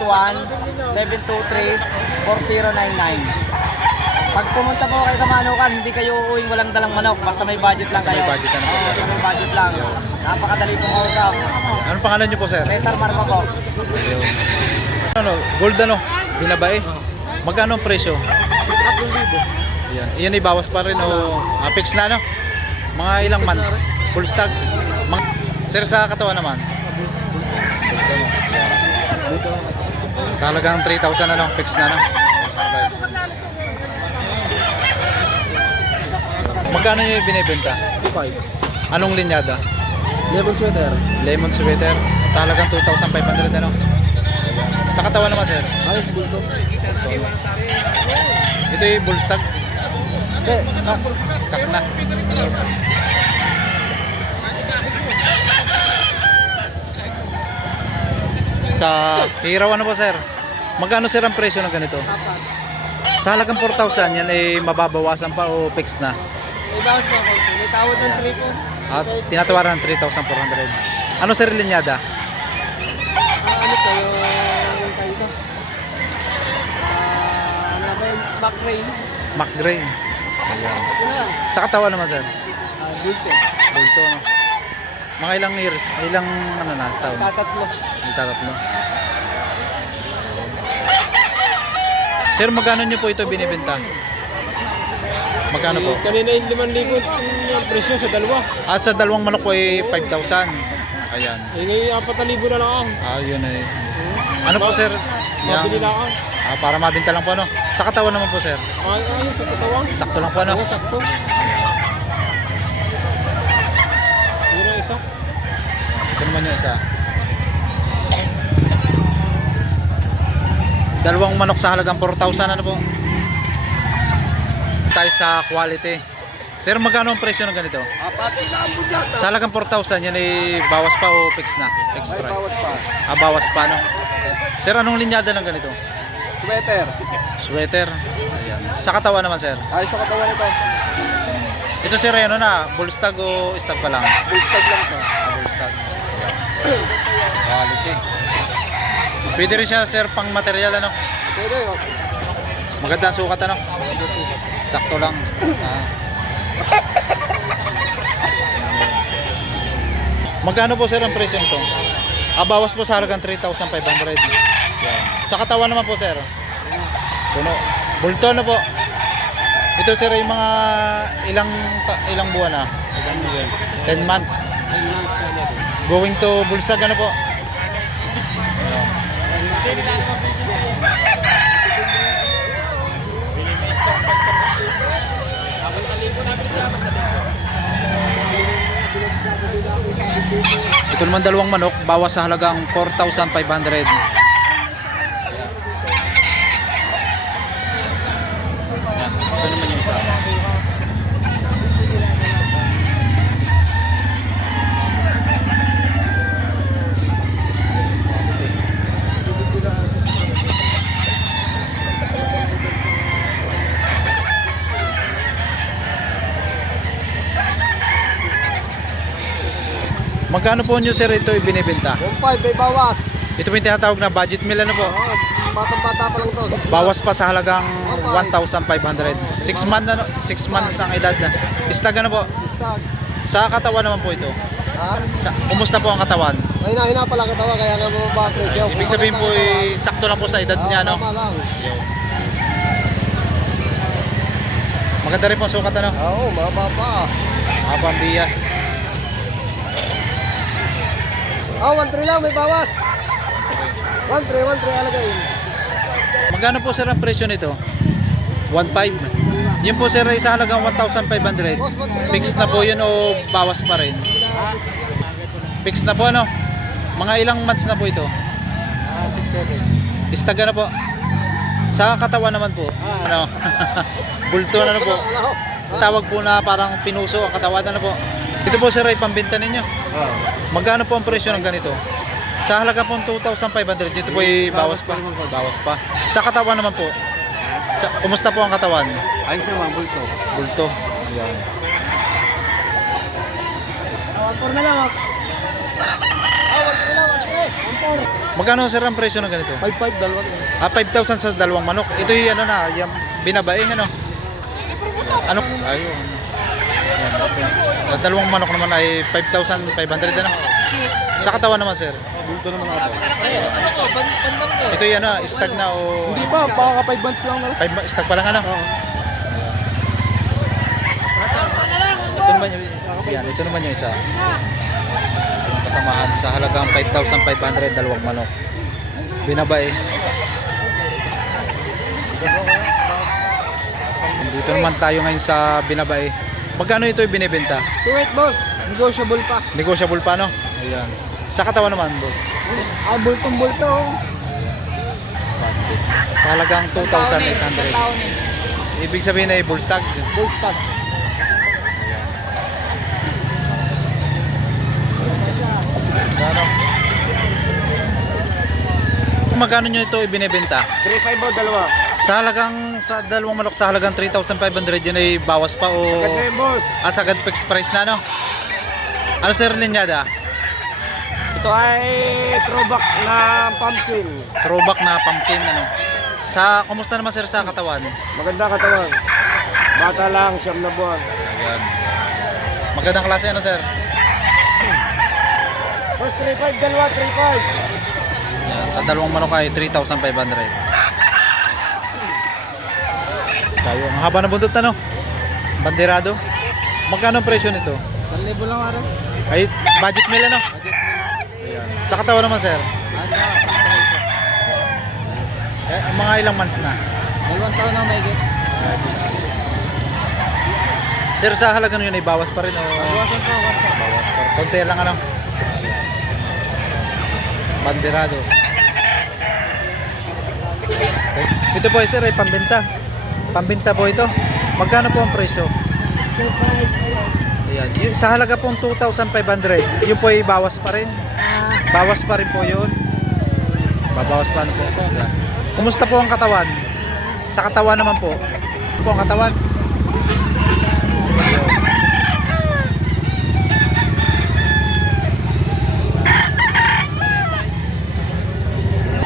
0981-723-4099. Pag pumunta po kayo sa Manukan, hindi kayo uuwing walang dalang manok. Basta may budget lang Basta kayo. may budget lang po, sir. Basta may budget lang. Napakadali pong kausap. Anong pangalan niyo po, sir? Cesar Marma po. Ano, gold ano? Binabae. Magkano ang presyo? 3,000. Yan. Iyan ay bawas pa rin o fix na no? Mga ilang months? Full stock? Sir, sa katawan naman? Sa halagang 3,000 ano? Fix na no? Magkano nyo yung binibenta? 5. Anong linyada? Lemon sweater. Lemon sweater. Sa halagang 2,500 ano? Sa katawan naman, sir? Ayos, bulto. Ito yung bull stock. Kak na. Sa hiraw ano po, sir? Magkano, sir, ang presyo ng ganito? Sa halagang 4,000 yan ay mababawasan pa o fix na? May bawas na ako. May tawad ng 3 po. At tinatawaran ng 3,400. Ano, sir, linyada? Ano kayo? Yung tayo ito? Ano ba yun? Back rain. McGray. Ito na lang. Sa katawan naman, sir? Bulto. Bulto, no? Mga ilang years, ilang ano na, taon? Tatatlo. Tatatlo. Sir, magkano nyo po ito binibenta? Magkano po? Kanina yung 5,000 yung presyo sa dalawa. At sa dalawang manok po ay 5,000. Ayan. Ngayon 4,000 na lang. Yun ay. Ano po, sir? Mabili na ako. Para mabinta lang po, no? Sa katawan naman po, sir? Ayun sa katawang. Sakto lang po, no? Oo, sakto. Yun ang isa. Ito naman yung isa. Dalawang manok sa halagang 4,000, ano po? Tayo sa quality. Sir, magkano ang presyo ng ganito? Sa halagang 4,000, yan ay bawas pa o fix na? Fix price? Bawas pa. Bawas pa, no? Sir, anong linyada ng ganito? Sweater. Sweater. Ayan. Sa katawan naman, sir? Ay, sa katawan ito. Ito, sir, ano na? Bull stag o stag pa lang? Full stag lang ito. Bull stag. Quality. Pwede rin siya, sir, pang material, ano? Pwede yun. Maganda ang sukat, ano? Sakto lang. Magkano po, sir, ang presyo nito? Bawas po sa halagang 3,500. Sa katawan naman po, sir? Puno. Bulto na po. Ito, sir, ay mga ilang buwan na? 10 months. Going to Bulstag, ano po? Ito naman dalawang manok, bawas sa halagang 4,500. Ito naman yung isa. Magkano po nyo, sir, ito ibinibenta? 1,500 may bawas. Ito po yung tinatawag na budget meal, ano po? Oo, batang-bata pa lang to. Bawas pa sa halagang 1,500. 6 months, ano? 6 months ang edad na. Istag, ano po? Stag. Sa katawan naman po ito. Ha? Kumusta po ang katawan? Ay, hina pa lang katawa kaya nga mababa ang presyo. Ibig sabihin po, sakto lang po sa edad niya, no? Tama lang. Maganda rin po ang sukat, ano? Oo, mababa. Habang biyas. 1,300 lang, may bawas. 1,300 alagay. Magkano po, sir, ang presyo nito? 1,500. Yun po, sir, isa halagang 1,500. Fix na po yun o bawas pa rin? Fix na po, ano? Mga ilang months na po ito? 6,700. Istaga na po. Sa katawan naman po. Ano? Bulto na po. Tawag po na parang pinuso ang katawan, ano po? Ito po, sir, ay pambenta ninyo. Magkano po ang presyo ng ganito? Sa halaga po 2,500, dito po ay bawas pa. Bawas pa. Sa katawan naman po. Kumusta po ang katawan? Ayos naman, bulto. Bulto. Ayan. Por na lang. 1,300 lang, 1,300. Magkano sir ang presyo ng ganito? 5-5, dalawa. 5,000 sa dalawang manok. Ito yung ano na, yung binabaing ano. Ano? Ayun. Ayan, okay. Sa dalawang manok naman ay 5,500 ano. Sa katawan naman sir. Bulto naman ako. Ano ko? Bandam ko. Ito yung ano, stag na o... Hindi pa, baka 5 months lang na. Stag pa lang ano. Ito naman yung, yan, ito naman yung isa. Yung kasamahan sa halagang 5,500 dalawang manok. Binabae. Dito naman tayo ngayon sa binabae. Magkano ito yung binibenta? 2-8 boss, negotiable pa. Negotiable pa no? Ayan. Sa katawan naman boss. Bultong-bulto. Sa halagang 2,800. Ibig sabihin ay bull stag. Bull stag. Ano? Magkano nyo ito ibinebenta? 3-5 o dalawa. Sa dalawang manok sa halagang 3,500 yun ay bawas pa o Agad na boss. sagad fixed price na no? Ano sir linyada? Ito ay throwback na pumpkin. Throwback na pumpkin ano? Sa kumusta naman sir sa katawan? Maganda katawan. Bata lang, siyam na buwan. Ayan. Magandang klase ano sir? Boss, 3-5, dalawa, 3-5. Ayan. Sa dalawang manok ay 3,500. Tayo, ang haba na buntot ano? Banderado. Magkano ang presyo nito? 1,000 lang araw. Ay, budget meal ano? Ayan. Sa katawan naman sir? Mga ilang months na? 2 taon na may Sir, sa halaga nun yun ay bawas pa rin o? Bawasan po. Bawas pa rin. Konti lang ano? Banderado. Okay. Ito po sir ay pambenta. Pambenta po ito. Magkano po ang presyo? 2-5. Ayan. Sa halaga pong 2,500, yun po ay bawas pa rin. Bawas pa rin po yun. Babawas pa rin po. Ayan. Kumusta po ang katawan? Sa katawan naman po. Ano po ang katawan?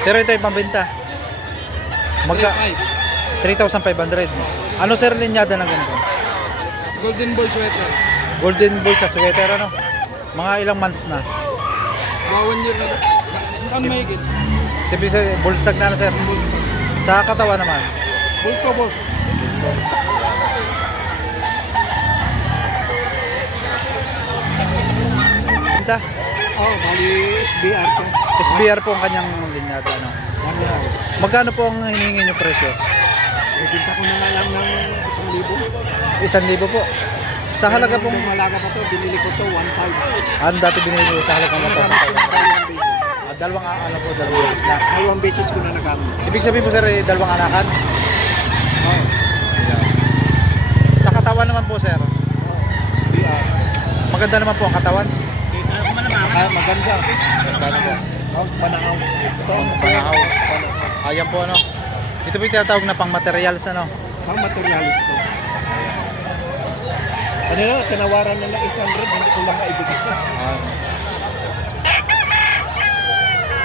Sir, ito ay pambenta. Magka 3,500. Ano sir linyada ng ganito? Golden boy sweater. Golden boy sa sweater ano? Mga ilang months na. Mga 1 year na. Saan may higit? Sabi sir, bulsag na sir. Sa katawan naman. Bulto boss. Benta. Oh, bali SBR ko. SBR po ang kanyang linyada ano? Magkano po ang hinihingi niyo presyo? Ibinta ko na nga lang ng 1,000. 1,000 po. Sa halaga pong malaga pa to, binili ko to 1,500. ano dati binili ko sa halagang 1,500. Dalawang ano po, dalawang beses na. Dalawang beses ko na nagamit. Ibig sabihin po sir, eh, dalawang anakan. Oh, Sa katawan naman po sir. SBR. Maganda naman po ang katawan. Maganda. Maganda po. Oh, panakaw. Ito ang Panakaw. Ayan po ano. Ito po yung tinatawag na pang materials ano. Pang materialis to. Kanina, tinawaran na lang 800, hindi ko lang maibigay.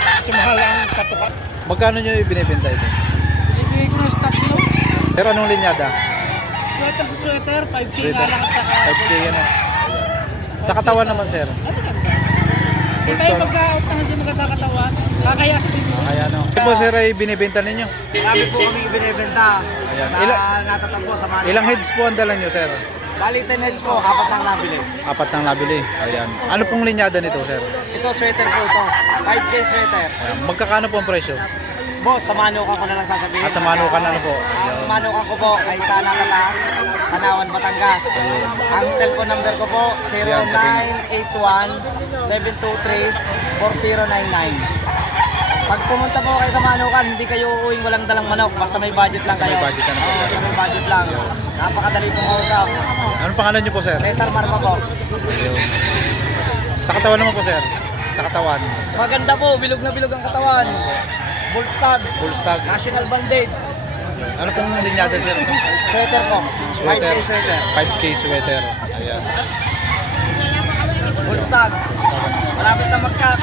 Kasi mahal ang katuka. Magkano nyo ibinibenta ito? Ibigay ko na sa tatlo. Pero anong linyada? Sweater sa sweater, 5K Sweater. nga lang at saka... 5K ano. Sa katawan naman sir. Ano ganda? Hindi tayo mag-out na hindi maganda katawan. Kakaya sa pinyo. Kaya ano. Ito po sir ay binibenta ninyo. Marami po kami ibinibenta. Ayan. Sa natatas po sa Manila. Ilang heads po ang dala nyo sir? Bali 10 heads po, 4 lang nabili. 4 nang nabili. Ayan. Ano pong linyada nito sir? Ito sweater po ito. 5K sweater. Ayan. Magkakano po ang presyo? Boss, sa manukan ko na lang sasabihin. At sa manukan ano po? Ang manukan ko po ay sa Nakatas, Tanawan, Batangas. Ayun. Ang cellphone number ko po, Ayan, 0981-723-4099. Pag pumunta po kayo sa manukan, hindi kayo uuwing walang dalang manok. Basta may budget lang Basta may kayo. budget lang po, sir. Basta may budget lang. Napakadali pong kausap. Anong pangalan nyo po sir? Cesar Marma po. Ayun. Sa katawan naman po sir? Sa katawan. Maganda po, bilog na bilog ang katawan. Bull stag, Full stag. national band-aid, Ano pong linyada sir? sweater po. Sweater. 5K sweater. 5K sweater. Ayan. Bull stag. Malapit na mag-cut.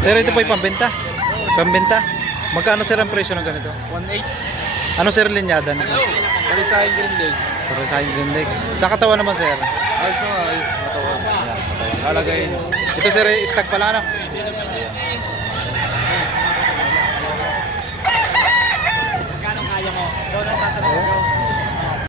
Sir, ito po yung pambenta. Pambenta. Magkano sir ang presyo ng ganito? 1.8. Ano sir linyada nito? Bali sa akin Green Lake. Pero sa index. Sa katawan naman sir. Ayos na ayos. Katawan. Lalagay. Ito sir, stock pala ano?